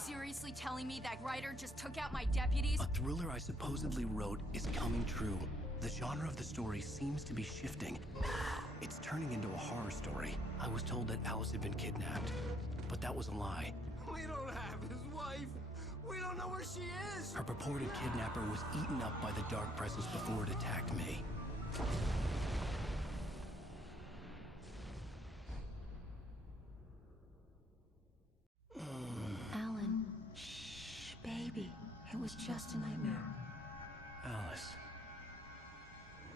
seriously telling me that writer just took out my deputies? A thriller I supposedly wrote is coming true. The genre of the story seems to be shifting. It's turning into a horror story. I was told that Alice had been kidnapped, but that was a lie. We don't have his wife. We don't know where she is. Her purported kidnapper was eaten up by the dark presence before it attacked me. Alan, shh, baby. It was just a nightmare. Alice.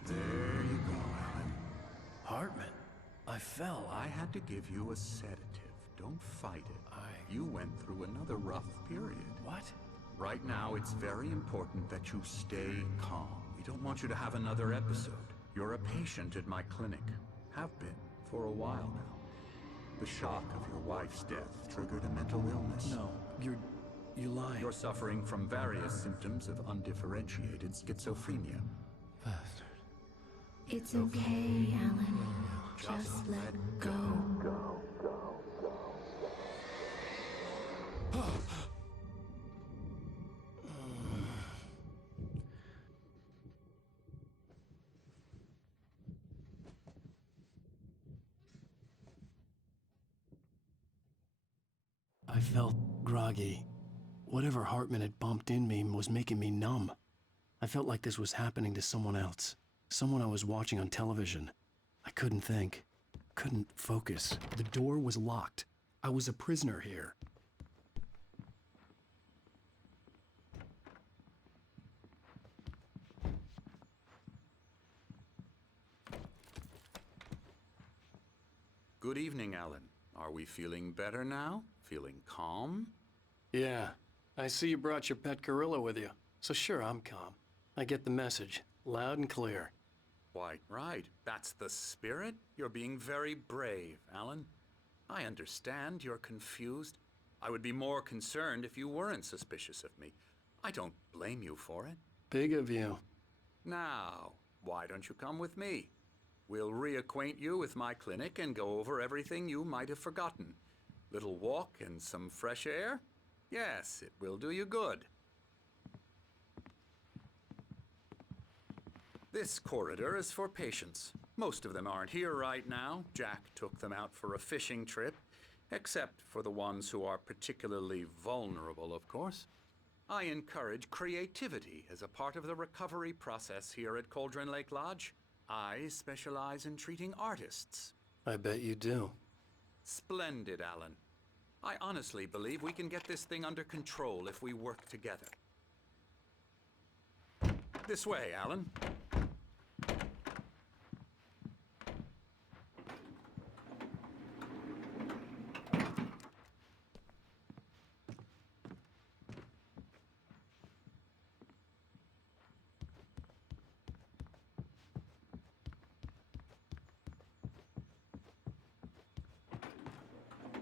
There you go, Alan. Hartman. I fell. I had to give you a sedative. Don't fight it. You went through another rough period. What? Right now, it's very important that you stay calm. We don't want you to have another episode. You're a patient at my clinic. Have been for a while now. The shock of your wife's death triggered a mental illness. No, you lie. You're suffering from various symptoms of undifferentiated schizophrenia. Bastard. It's okay, Alan. Just let go. I felt groggy. Whatever Hartman had bumped in me was making me numb. I felt like this was happening to someone else. Someone I was watching on television. I couldn't think. Couldn't focus. The door was locked. I was a prisoner here. Good evening, Alan. Are we feeling better now? Feeling calm? Yeah. I see you brought your pet gorilla with you. So sure, I'm calm. I get the message. Loud and clear. Quite right. That's the spirit. You're being very brave, Alan. I understand you're confused. I would be more concerned if you weren't suspicious of me. I don't blame you for it. Big of you. Now, why don't you come with me? We'll reacquaint you with my clinic and go over everything you might have forgotten. Little walk and some fresh air? Yes, it will do you good. This corridor is for patients. Most of them aren't here right now. Jack took them out for a fishing trip, except for the ones who are particularly vulnerable, of course. I encourage creativity as a part of the recovery process here at Cauldron Lake Lodge. I specialize in treating artists. I bet you do. Splendid, Alan. I honestly believe we can get this thing under control if we work together. This way, Alan.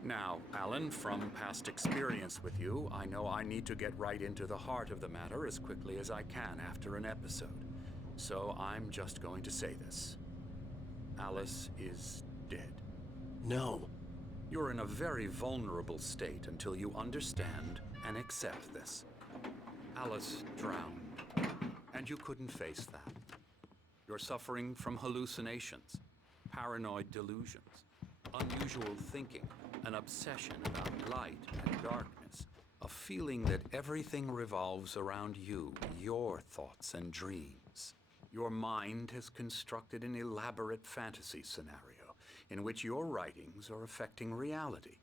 Now, Alan, from past experience with you, I know I need to get right into the heart of the matter as quickly as I can after an episode. So I'm just going to say this. Alice is dead. No. You're in a very vulnerable state until you understand and accept this. Alice drowned, and you couldn't face that. You're suffering from hallucinations, paranoid delusions, unusual thinking, an obsession about light and darkness, a feeling that everything revolves around you, your thoughts and dreams. Your mind has constructed an elaborate fantasy scenario in which your writings are affecting reality.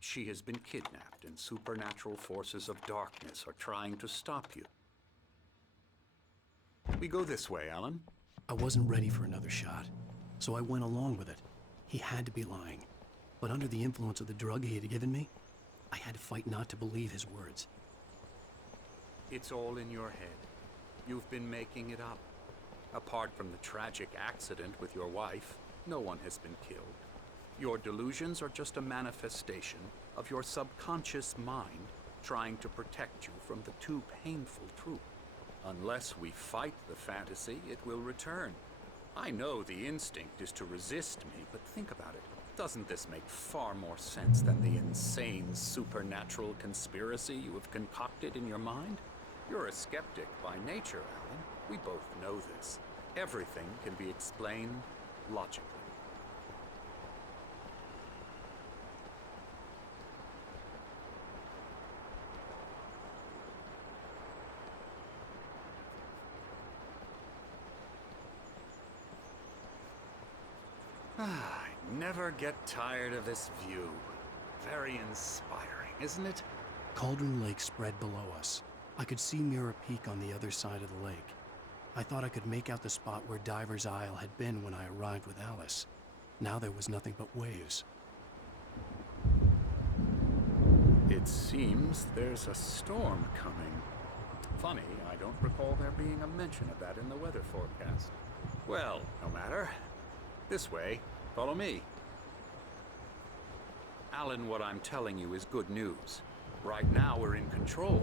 She has been kidnapped and supernatural forces of darkness are trying to stop you. We go this way, Alan. I wasn't ready for another shot, so I went along with it. He had to be lying. But under the influence of the drug he had given me, I had to fight not to believe his words. It's all in your head. You've been making it up. Apart from the tragic accident with your wife, no one has been killed. Your delusions are just a manifestation of your subconscious mind trying to protect you from the too painful truth. Unless we fight the fantasy, it will return. I know the instinct is to resist me, but think about it. Doesn't this make far more sense than the insane supernatural conspiracy you have concocted in your mind? You're a skeptic by nature, Alan. We both know this. Everything can be explained logically. I never get tired of this view. Very inspiring, isn't it? Cauldron Lake spread below us. I could see Mirror Peak on the other side of the lake. I thought I could make out the spot where Diver's Isle had been when I arrived with Alice. Now there was nothing but waves. It seems there's a storm coming. Funny, I don't recall there being a mention of that in the weather forecast. Well, no matter. This way. Follow me. Alan, what I'm telling you is good news. Right now, we're in control.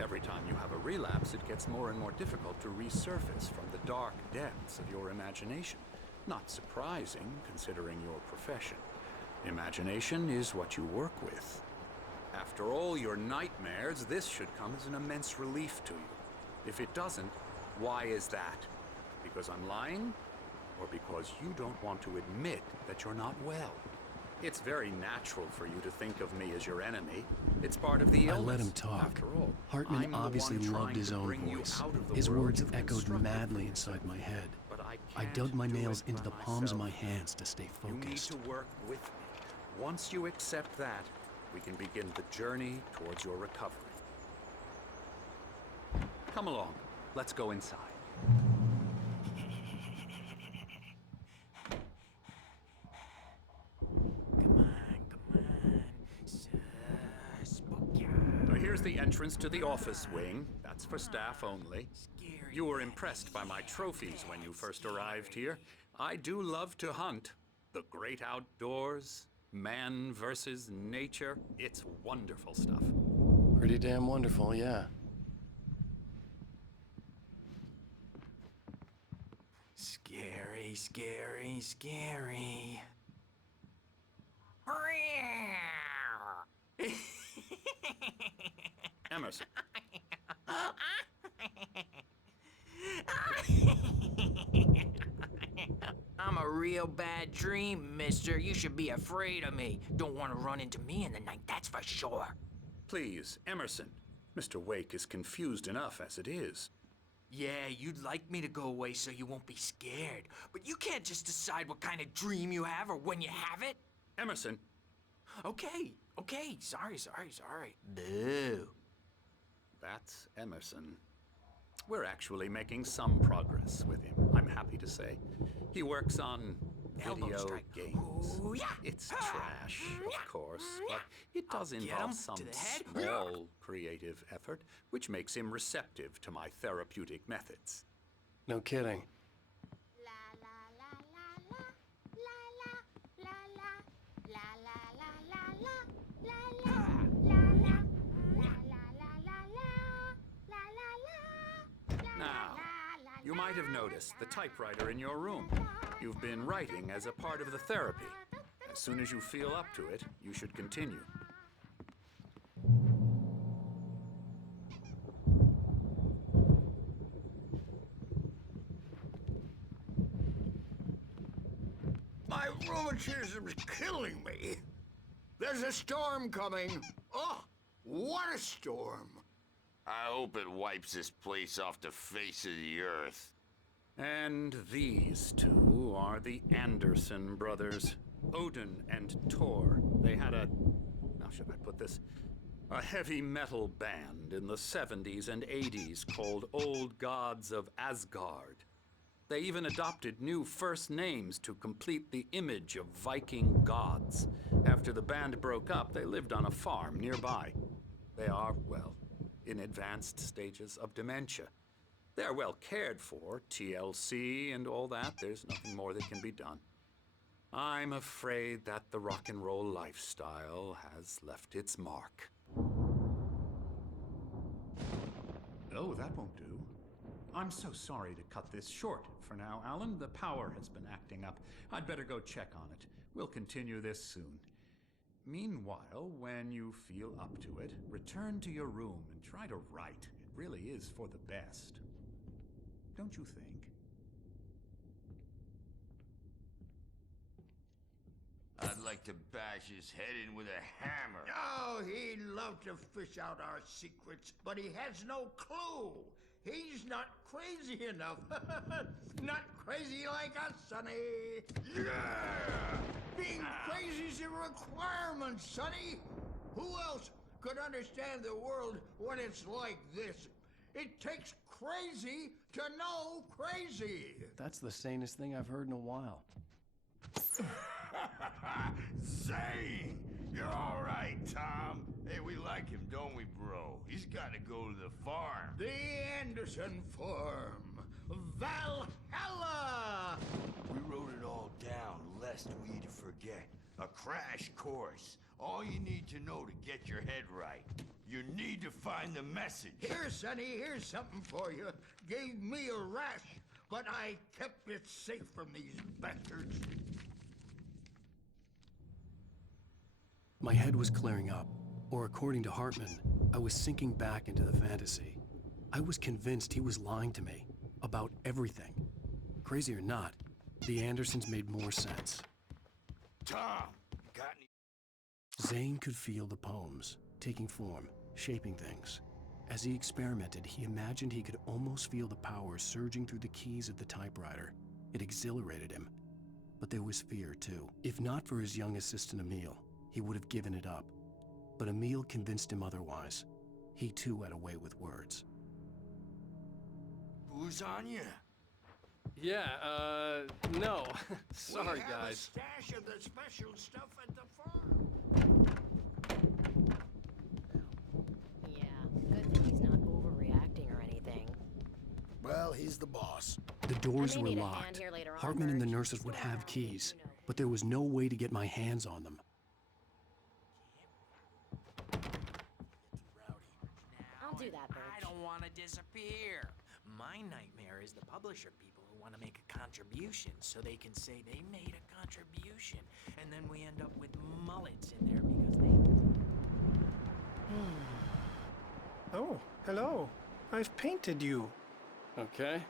Every time you have a relapse, it gets more and more difficult to resurface from the dark depths of your imagination. Not surprising, considering your profession. Imagination is what you work with. After all your nightmares, this should come as an immense relief to you. If it doesn't, why is that? Because I'm lying? Or because you don't want to admit that you're not well? It's very natural for you to think of me as your enemy. It's part of the illness. I let him talk. After all, Hartman I'm the obviously one loved trying his to own bring you voice. out of the His world words you've echoed constructed madly for inside my yourself. head. But I can't dug my do nails it into by the palms of my myself. hands to stay You need focused. to work with me. Once you accept that, we can begin the journey towards your recovery. Come along. Let's go inside. So here's the entrance to the office wing. That's for staff only. You were impressed by my trophies when you first arrived here. I do love to hunt. The great outdoors, man versus nature. It's wonderful stuff. Pretty damn wonderful, yeah. Scary, scary, scary. Emerson. I'm a real bad dream, mister. You should be afraid of me. Don't want to run into me in the night, that's for sure. Please, Emerson. Mr. Wake is confused enough as it is. Yeah, you'd like me to go away so you won't be scared. But you can't just decide what kind of dream you have or when you have it. Emerson. Okay. Sorry. Boo. That's Emerson. We're actually making some progress with him, I'm happy to say. He works on Elbow video strike. games. Ooh, yeah. It's trash, of course, but it does Get involve him some to the head. small creative effort, which makes him receptive to my therapeutic methods. No kidding. Now, you might have noticed the typewriter in your room. You've been writing as a part of the therapy. As soon as you feel up to it, you should continue. My rheumatism's killing me. There's a storm coming. Oh, what a storm. I hope it wipes this place off the face of the earth. And these two are the Anderson brothers, Odin and Tor. They had how should I put this? A heavy metal band in the 70s and 80s called Old Gods of Asgard. They even adopted new first names to complete the image of Viking gods. After the band broke up, they lived on a farm nearby. They are, well, in advanced stages of dementia. They're well cared for, TLC and all that. There's nothing more that can be done. I'm afraid that the rock and roll lifestyle has left its mark. Oh, that won't do. I'm so sorry to cut this short for now, Alan. The power has been acting up. I'd better go check on it. We'll continue this soon. Meanwhile, when you feel up to it, return to your room and try to write. It really is for the best. Don't you think? I'd like to bash his head in with a hammer. Oh, he'd love to fish out our secrets, but he has no clue. He's not crazy enough. Not crazy like us, Sonny. Yeah! Being crazy's a requirement, Sonny. Who else could understand the world when it's like this? It takes crazy to know crazy. That's the sanest thing I've heard in a while. Zane! You're all right, Tom. Hey, we like him, don't we, bro? He's got to go to the farm. The Anderson Farm. Valhalla! We wrote it all down, lest we forget. A crash course. All you need to know to get your head right. You need to find the message. Here, Sonny, here's something for you. Gave me a rash, but I kept it safe from these bastards. My head was clearing up, or according to Hartman, I was sinking back into the fantasy. I was convinced he was lying to me about everything. Crazy or not, the Andersons made more sense. Tom, got any... Zane could feel the poems, taking form, shaping things. As he experimented, he imagined he could almost feel the power surging through the keys of the typewriter. It exhilarated him. But there was fear, too. If not for his young assistant Emil, he would have given it up. But Emil convinced him otherwise. He too had a way with words. Who's on you? Yeah, no. Sorry, we have guys. a stash of the special stuff at the farm. Yeah, good thing he's not overreacting or anything. Well, he's the boss. The doors I may were need a hand locked. here later on, Hartman and the Bert. nurses would have keys, but there was no way to get my hands on them. I'll do that, Bert. I don't want to disappear. My nightmare is the publisher people who want to make a contribution so they can say they made a contribution, and then we end up with mullets in there because they... Oh, hello. I've painted you. Okay.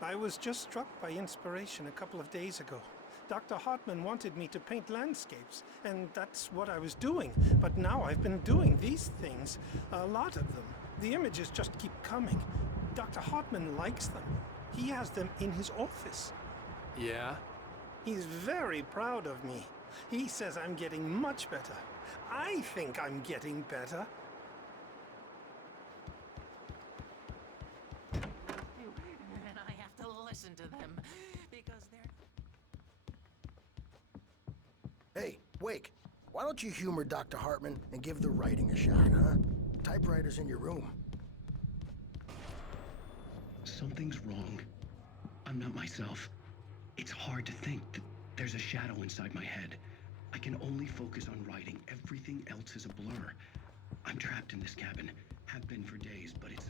I was just struck by inspiration a couple of days ago. Dr. Hartman wanted me to paint landscapes, and that's what I was doing. But now I've been doing these things, a lot of them. The images just keep coming. Dr. Hartman likes them. He has them in his office. Yeah? He's very proud of me. He says I'm getting much better. I think I'm getting better. And I have to listen to them because they're... Hey, Wake, why don't you humor Dr. Hartman and give the writing a shot, huh? Typewriter's in your room. Something's wrong. I'm not myself. It's hard to think that there's a shadow inside my head. I can only focus on writing. Everything else is a blur. I'm trapped in this cabin. Have been for days, but it's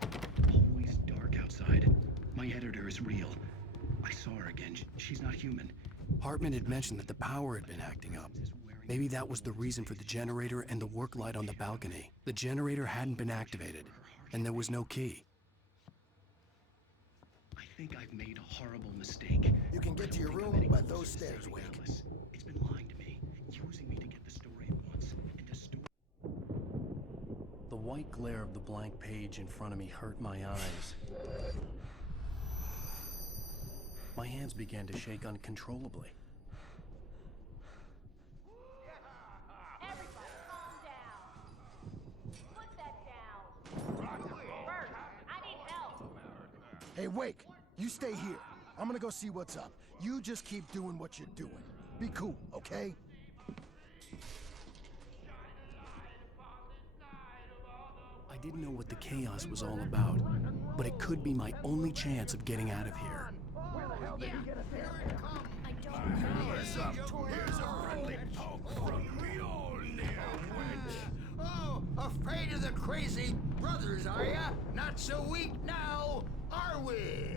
always dark outside. My editor is real. I saw her again. She's not human. Hartman had mentioned that the power had been acting up. Maybe that was the reason for the generator and the work light on the balcony. The generator hadn't been activated, and there was no key. I think I've made a horrible mistake. You can get to your room by those stairs, Wake. It's been lying to me, using me to get the story it wants, and to store... The white glare of the blank page in front of me hurt my eyes. My hands began to shake uncontrollably. Everybody calm down. Put that down. Bert, I need help. Hey, Wake, you stay here. I'm gonna go see what's up. You just keep doing what you're doing. Be cool, okay? I didn't know what the chaos was all about, but it could be my only chance of getting out of here. I don't know. Here's a friendly poke from Mjolnir, wench. Oh, afraid of the crazy brothers, are ya? Not so weak now, are we?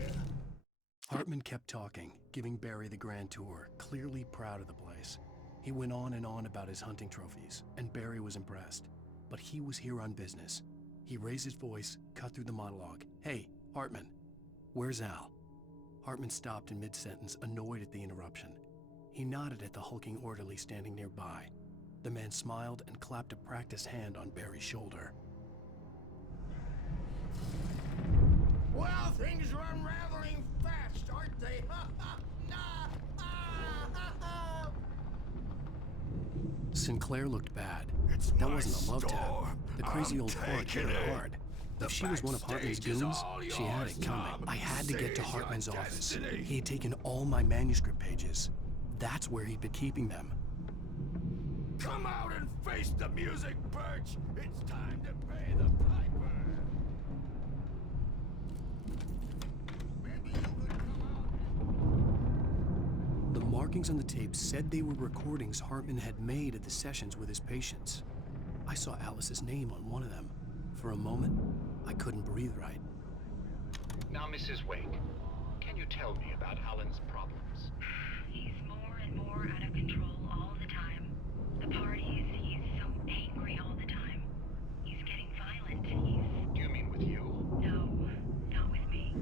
Hartman kept talking, giving Barry the grand tour, clearly proud of the place. He went on and on about his hunting trophies, and Barry was impressed. But he was here on business. He raised his voice, cut through the monologue. "Hey, Hartman, where's Al?" Hartman stopped in mid-sentence, annoyed at the interruption. He nodded at the hulking orderly standing nearby. The man smiled and clapped a practiced hand on Barry's shoulder. Well, things are unraveling fast, aren't they? Sinclair looked bad. It's That my wasn't a love tap. store. The crazy I'm old part hit taking her it. hard. The If she was one of Hartman's backstage is goons, all she had yours, it coming. Tom. I had to get to Seize Hartman's your office. destiny. He had taken all my manuscript pages. That's where he'd been keeping them. Come out and face the music, Birch. It's time to pay the piper. Maybe you could come out. The markings on the tape said they were recordings Hartman had made at the sessions with his patients. I saw Alice's name on one of them. For a moment, I couldn't breathe right. Now, Mrs. Wake, can you tell me about Alan's problems? He's more and more out of control all the time. The parties, he's so angry all the time. He's getting violent. Do you mean with you? No, not with me.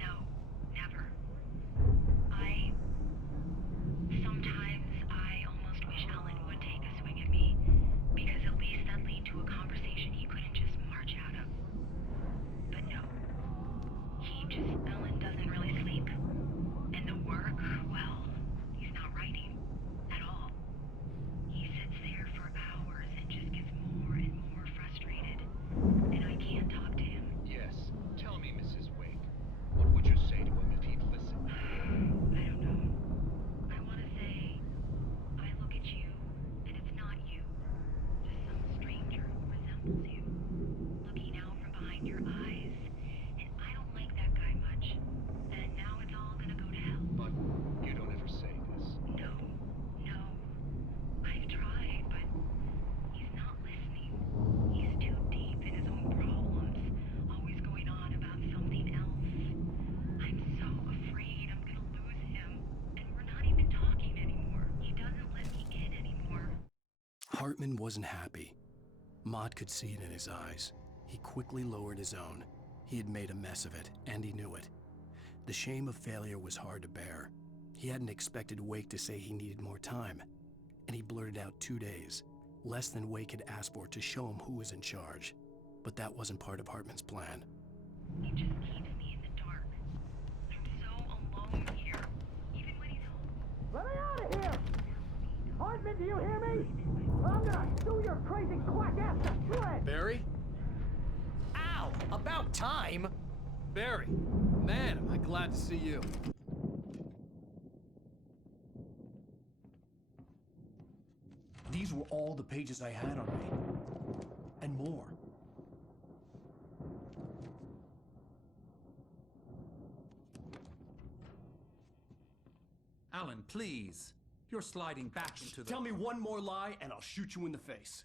No, never. Sometimes I almost wish Alan would take a swing at me, because at least that'd lead to a conversation he couldn't just march out of. But no. Alan doesn't really sleep. And the work, well, he's not writing at all. He sits there for hours and just gets more and more frustrated. And I can't talk to him. Yes. Tell me, Mrs. Wake, what would you say to him if he'd listen? I don't know. I want to say, I look at you, and it's not you. Just some stranger who resembles you. Looking out from behind your eyes. And I don't like that guy much. And now it's all gonna go to hell. But you don't ever say this. No. I've tried, but he's not listening. He's too deep in his own problems, always going on about something else. I'm so afraid I'm gonna lose him, and we're not even talking anymore. He doesn't let me in anymore. Hartman wasn't happy. Maude could see it in his eyes. He quickly lowered his own. He had made a mess of it, and he knew it. The shame of failure was hard to bear. He hadn't expected Wake to say he needed more time, and he blurted out 2 days, less than Wake had asked for to show him who was in charge. But that wasn't part of Hartman's plan. He just keeps me in the dark. I'm so alone here, even when he's home. Let me out of here! Hartman, do you hear me? I'm gonna sue your crazy quack ass to shreds! Barry? Ow! About time! Barry, man, am I glad to see you. These were all the pages I had on me. And more. Alan, please. You're sliding back into the... Tell me one more lie and I'll shoot you in the face.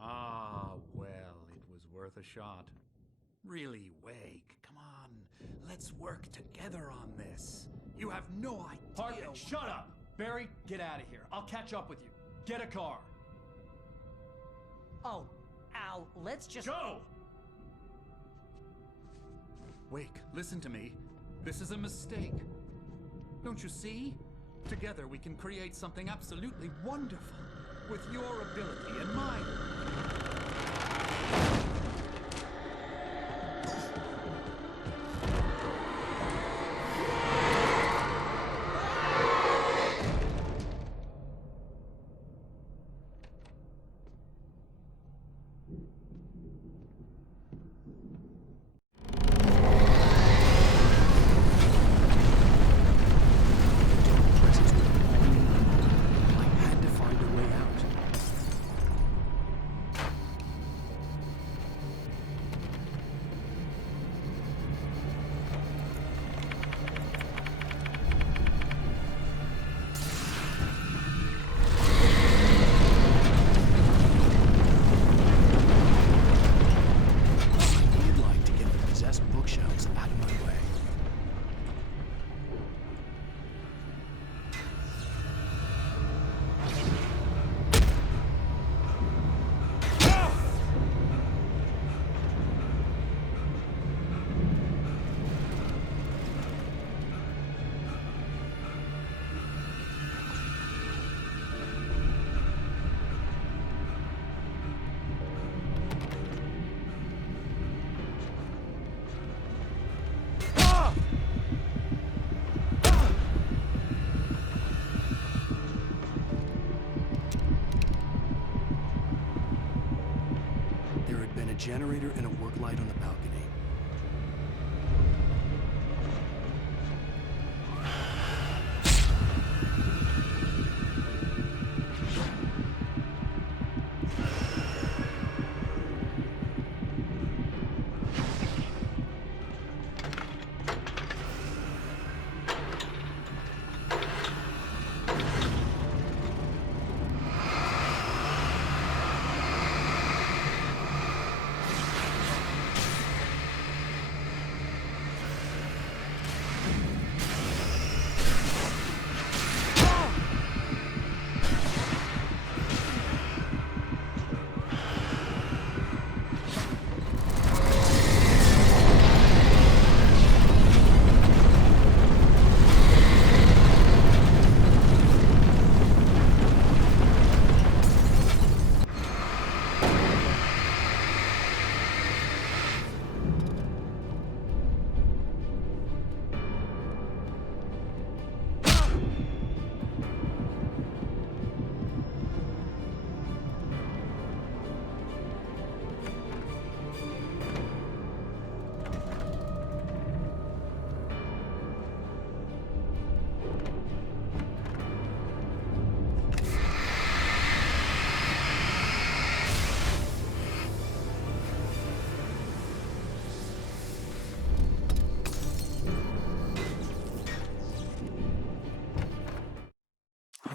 Ah, well, it was worth a shot. Really, Wake, come on. Let's work together on this. You have no idea... Hartman, shut up! Barry, get out of here. I'll catch up with you. Get a car. Oh, Al, let's just... Go! Wake, listen to me. This is a mistake. Don't you see? Together we can create something absolutely wonderful. With your ability and mine. Presence was calling me. I had to find a way out. generator and a work light on the balcony.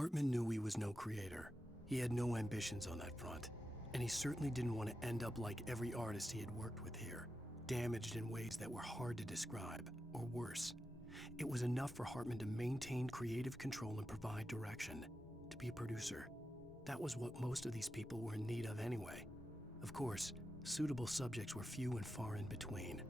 Hartman knew he was no creator. He had no ambitions on that front. And he certainly didn't want to end up like every artist he had worked with here, damaged in ways that were hard to describe, or worse. It was enough for Hartman to maintain creative control and provide direction, to be a producer. That was what most of these people were in need of anyway. Of course, suitable subjects were few and far in between.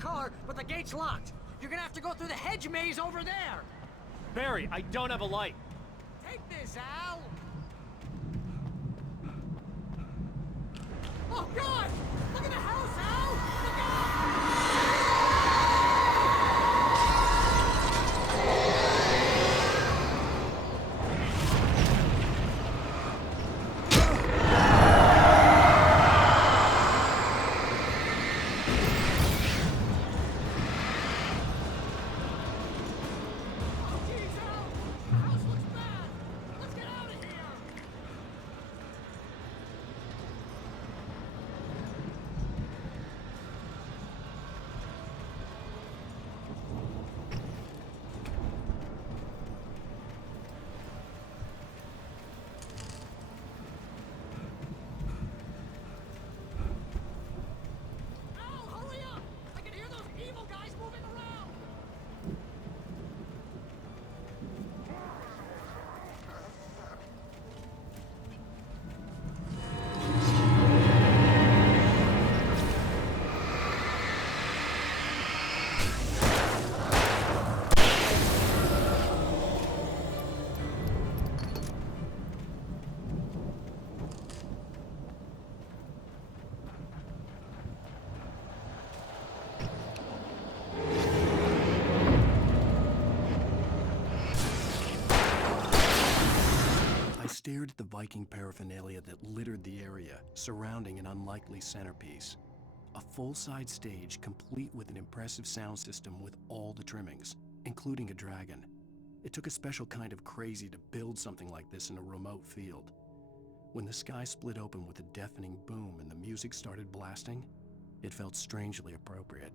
car, but the gate's locked. You're gonna have to go through the hedge maze over there. Barry, I don't have a light. Take this, Al. Oh, God! Look at the house, Al! Look out! I stared at the Viking paraphernalia that littered the area, surrounding an unlikely centerpiece. A full-side stage complete with an impressive sound system with all the trimmings, including a dragon. It took a special kind of crazy to build something like this in a remote field. When the sky split open with a deafening boom and the music started blasting, it felt strangely appropriate.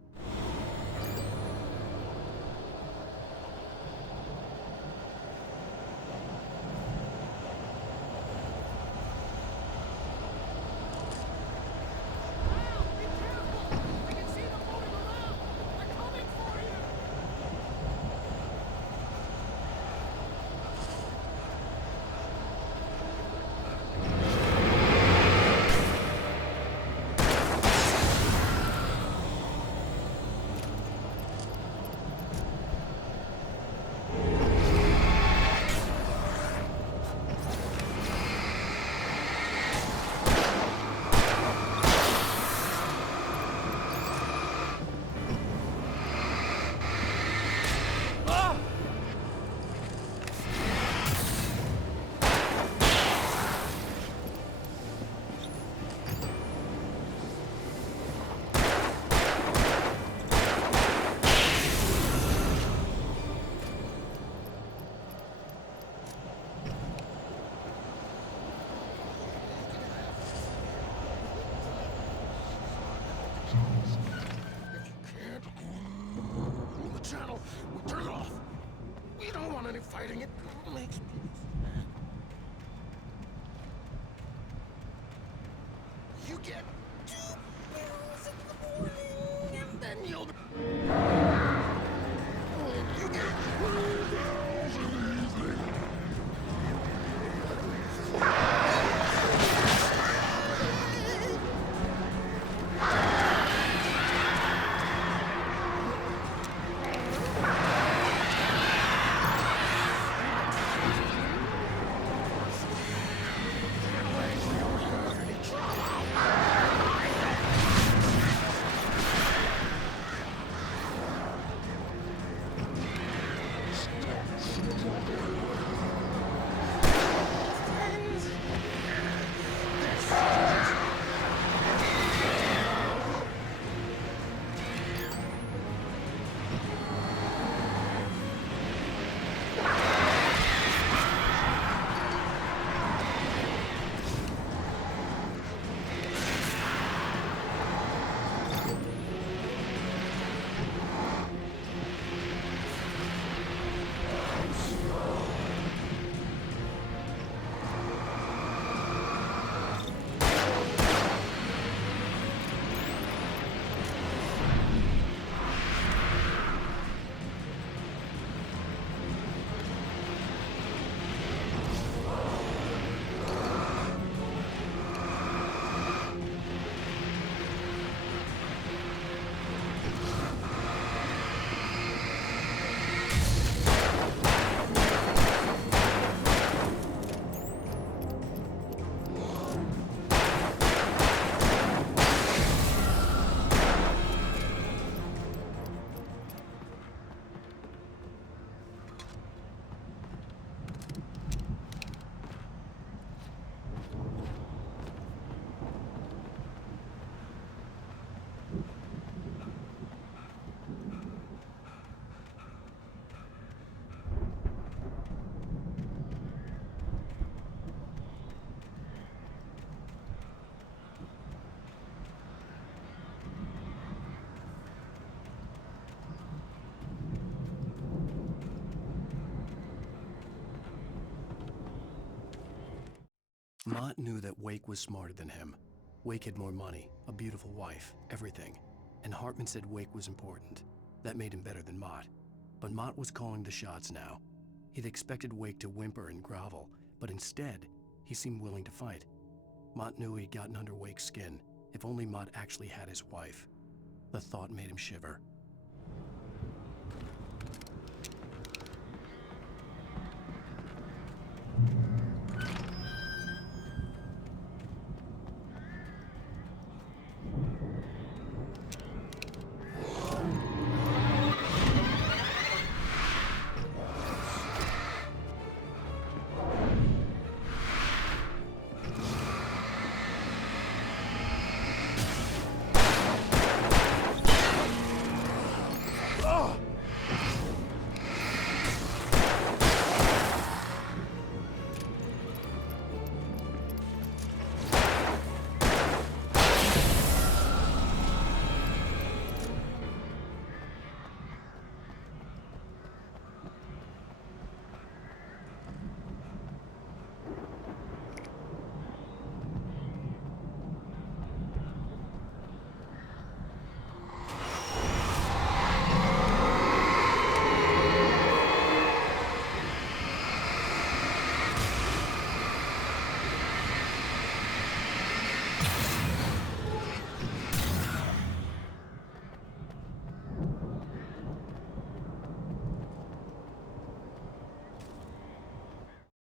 Channel, we turn it off. We don't want any fighting. It makes people mad. You get 2 pills in the morning, and then you'll... You get 3 pills in the evening. Mott knew that Wake was smarter than him. Wake had more money, a beautiful wife, everything. And Hartman said Wake was important. That made him better than Mott. But Mott was calling the shots now. He'd expected Wake to whimper and grovel, but instead, he seemed willing to fight. Mott knew he'd gotten under Wake's skin. If only Mott actually had his wife. The thought made him shiver.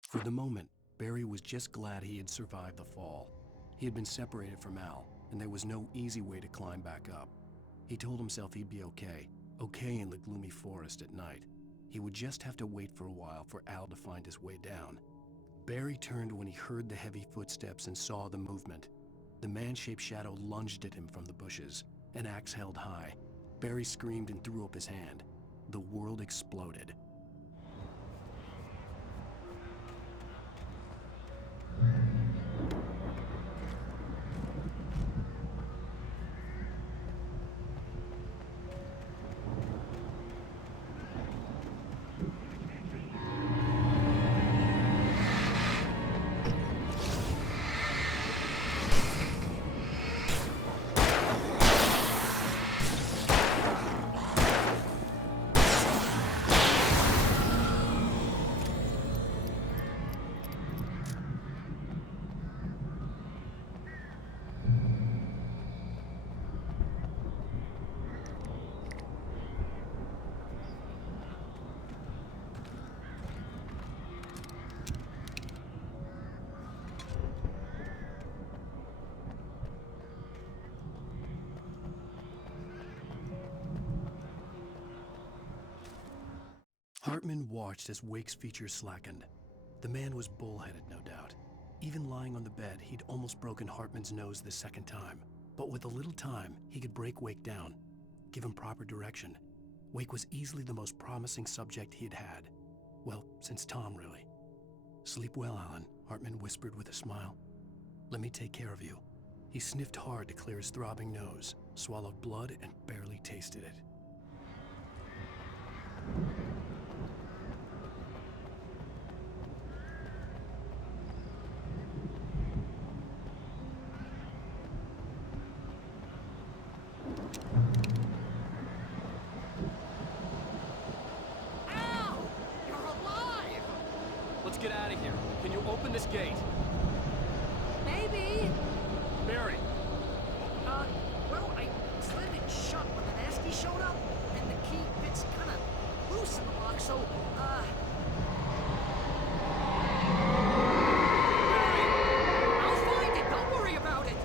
For the moment, Barry was just glad he had survived the fall. He had been separated from Al, and there was no easy way to climb back up. He told himself he'd be okay in the gloomy forest at night. He would just have to wait for a while for Al to find his way down. Barry turned when he heard the heavy footsteps and saw the movement. The man-shaped shadow lunged at him from the bushes, an axe held high. Barry screamed and threw up his hand. The world exploded. Hartman watched as Wake's features slackened. The man was bullheaded, no doubt. Even lying on the bed, he'd almost broken Hartman's nose the second time. But with a little time, he could break Wake down, give him proper direction. Wake was easily the most promising subject he'd had. Well, since Tom, really. "Sleep well, Alan," Hartman whispered with a smile. "Let me take care of you." He sniffed hard to clear his throbbing nose, swallowed blood, and barely tasted it. Let's get out of here. Can you open this gate? Maybe. Barry! Well, I slammed it shut when the nasty showed up, and the key fits kind of loose in the lock, so, Barry! I'll find it! Don't worry about it!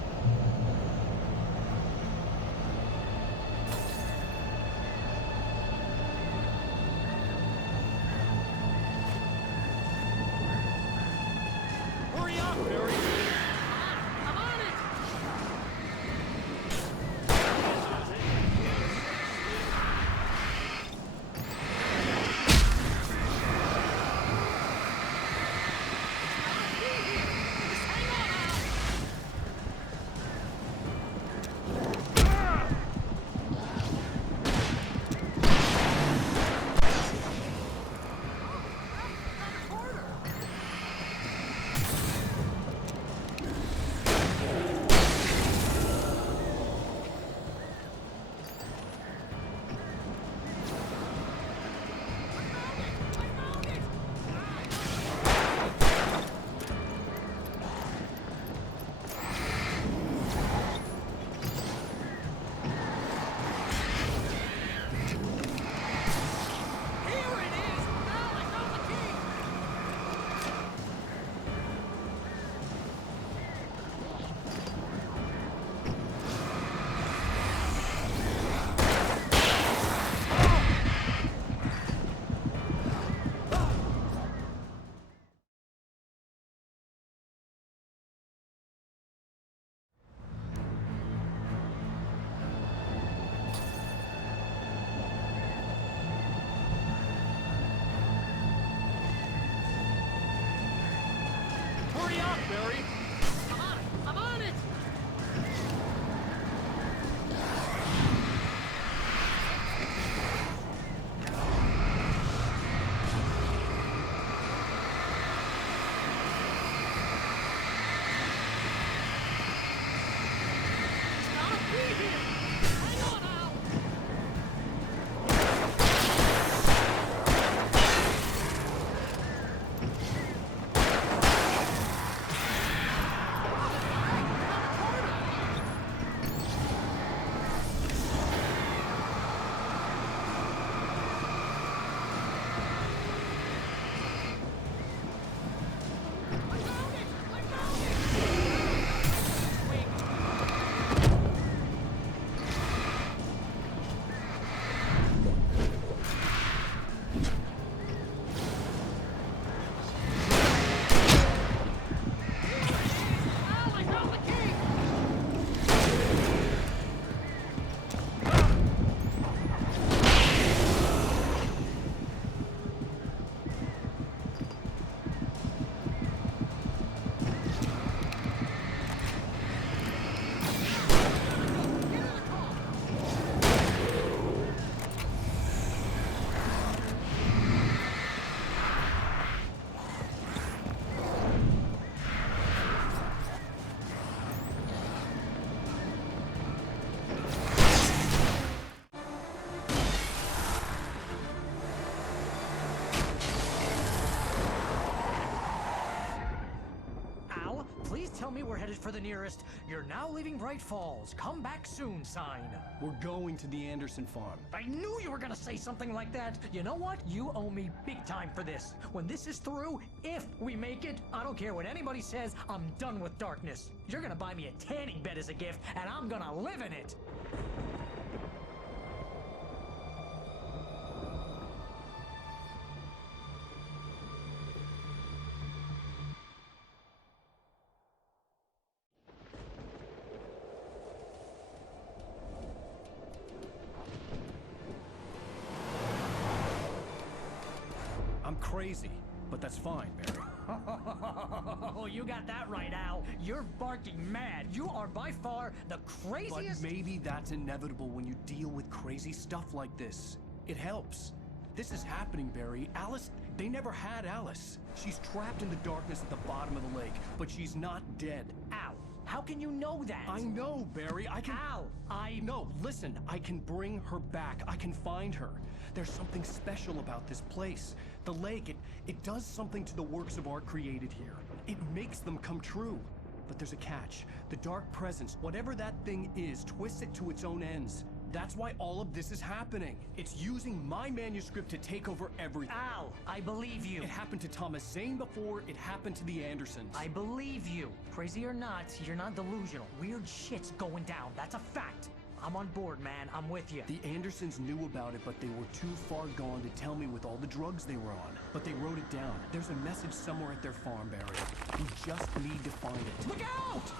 Hurry Barry. I'm on it! Tell me we're headed for the nearest "You're now leaving Bright Falls. Come back soon" sign. We're going to the Anderson farm. I knew you were gonna say something like that. You know what? You owe me big time for this. When this is through, if we make it, I don't care what anybody says, I'm done with darkness. You're gonna buy me a tanning bed as a gift, and I'm gonna live in it. I'm crazy, but that's fine, Barry. Oh, you got that right, Al. You're barking mad. You are by far the craziest... But maybe that's inevitable when you deal with crazy stuff like this. It helps. This is happening, Barry. Alice, they never had Alice. She's trapped in the darkness at the bottom of the lake, but she's not dead. Al, how can you know that? I know, Barry. I can... Al, No, listen. I can bring her back. I can find her. There's something special about this place. The lake, it does something to the works of art created here. It makes them come true. But there's a catch. The dark presence, whatever that thing is, twists it to its own ends. That's why all of this is happening. It's using my manuscript to take over everything. Al, I believe you. It happened to Thomas Zane before, it happened to the Andersons. I believe you. Crazy or not, you're not delusional. Weird shit's going down. That's a fact. I'm on board, man. I'm with you. The Andersons knew about it, but they were too far gone to tell me with all the drugs they were on. But they wrote it down. There's a message somewhere at their farm, Barry. We just need to find it. Look out!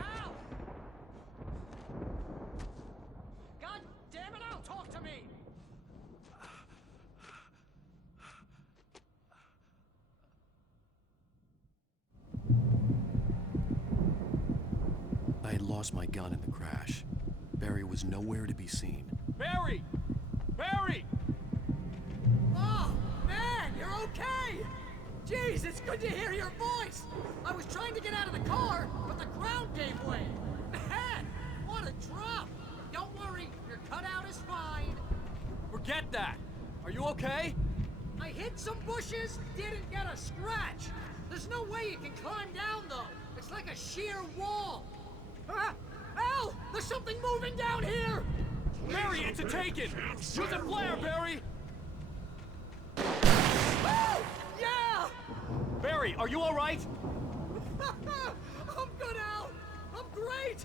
Al! God damn it, Al, talk to me! I had lost my gun in the crash. Barry was nowhere to be seen. Barry! Barry! Oh, man, you're okay! Jeez, it's good to hear your voice! I was trying to get out of the car, but the ground gave way. Man, what a drop! Don't worry, your cutout is fine. Forget that! Are you okay? I hit some bushes, didn't get a scratch. There's no way you can climb down, though. It's like a sheer wall. Ah! Al! There's something moving down here! Barry, it's a taken! Use a flare, Barry! Oh! Yeah! Barry, are you alright? I'm good, Al! I'm great!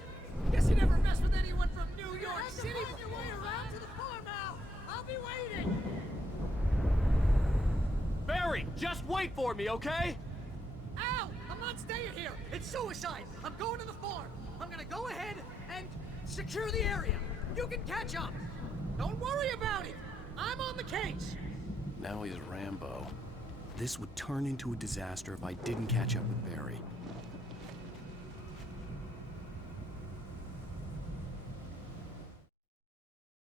Guess you never mess with anyone from New York City. Find your way around to the farm, Al! I'll be waiting! Barry, just wait for me, okay? Al! I'm not staying here! It's suicide! I'm going to the farm! I'm gonna go ahead and secure the area. You can catch up. Don't worry about it. I'm on the case. Now he's Rambo. This would turn into a disaster if I didn't catch up with Barry.